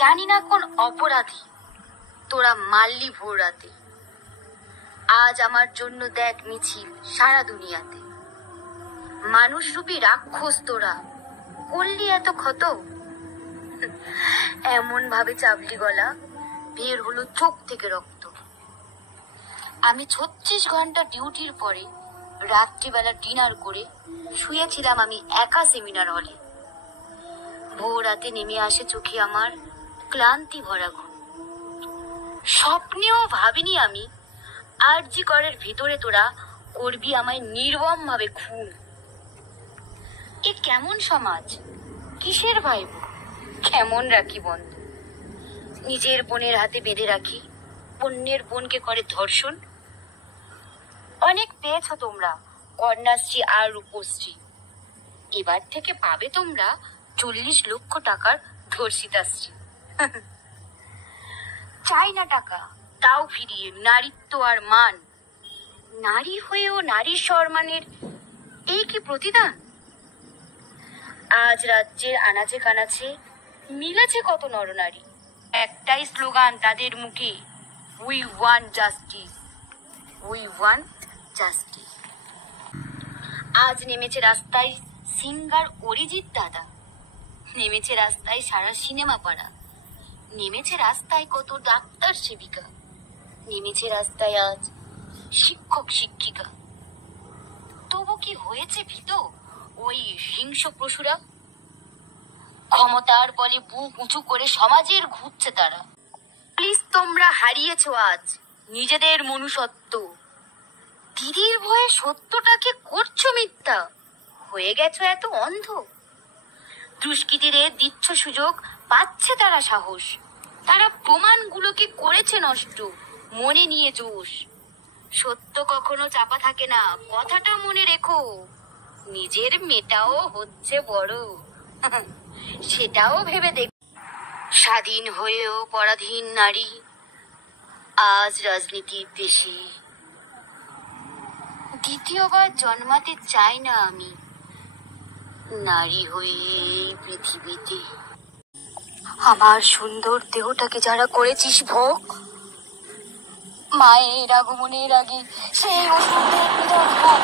জানি না কোন অপরাধী তোরা মারলি ভোর রাতে। আজ আমার জন্য দেখ মিছিল সারা দুনিয়াতে। মানুষরূপী রাক্ষস তোরা করলি এত ক্ষত। এমন ভাবে চাপলি গলা, বের হলো চোখ থেকে রক্ত। আমি 36 ঘন্টা ডিউটির পরে রাত্রিবেলা ডিনার করে শুয়েছিলাম আমি একা সেমিনার হলে। ভোর রাতে নেমে আসে চোখে আমার ক্লান্তি ভরা ঘুম। স্বপ্নেও ভাবিনি আমি আরজি করের ভিতরে তোরা করবি আমায় নির্মম ভাবে খুন। এ কেমন সমাজ, কিসের ভাইব, কেমন রাখি বন্ধু? নিজের বোনের হাতে বেঁধে রাখি, অন্যের বোনকে করে ধর্ষণ। অনেক পেয়েছ তোমরা কন্যাশ্রী আর রূপশ্রী, এবার থেকে পাবে তোমরা 40 লক্ষ টাকার ধর্ষিতাশ্রী। চাই না টাকা, তাও ফিরিয়ে নারীত্ব আর মান। নারী হয়েও নারীর সম্মানের এই কি প্রতিদান? আজ রাজ্যের আনাচে কানাচে মিলেছে কত নরনারী, একটাই স্লোগান তাদের মুখে, we want justice, we want justice. আজ নেমেছে রাস্তায় সিঙ্গার অরিজিৎ দাদা, নেমেছে রাস্তায় সারা সিনেমা পাড়া, নেমেছে রাস্তায় কত ডাক্তার সেবিকা, নেমেছে রাস্তায় আজ শিক্ষক শিক্ষিকা। তবু কি হয়েছে ভীত ওই হিংস্র পশুরা? ক্ষমতার বলে বুক উঁচু করে সমাজের ঘুরছে তারা। প্লিজ তোমরা হারিয়েছো আজ নিজেদের মনুষ্যত্ব। দিদির ভয়ে সত্যটাকে করছো মিথ্যা, হয়ে গেছো এত অন্ধ। দুষ্কৃতীদের দিচ্ছ সুযোগ, পাচ্ছে তারা সাহস। তারা প্রমাণগুলোকে করেছে নষ্ট, মনে নিয়ে জোশ। সত্য কখনো চাপা থাকে না, কথাটা মনে রেখো। নিজের মেয়েটাও হচ্ছে বড়, সেটাও ভেবে দেখ। স্বাধীন হয়েও পরাধীন নারী আজ রাজনীতির দেশে। দ্বিতীয়বার জন্মাতে চাই না আমি নারী হয়ে পৃথিবীতে। আমার সুন্দর দেহটাকে যারা করেছিস ভোগ, মায়ের আগমনের আগে সেই ওষুধের বিরাট ভোগ।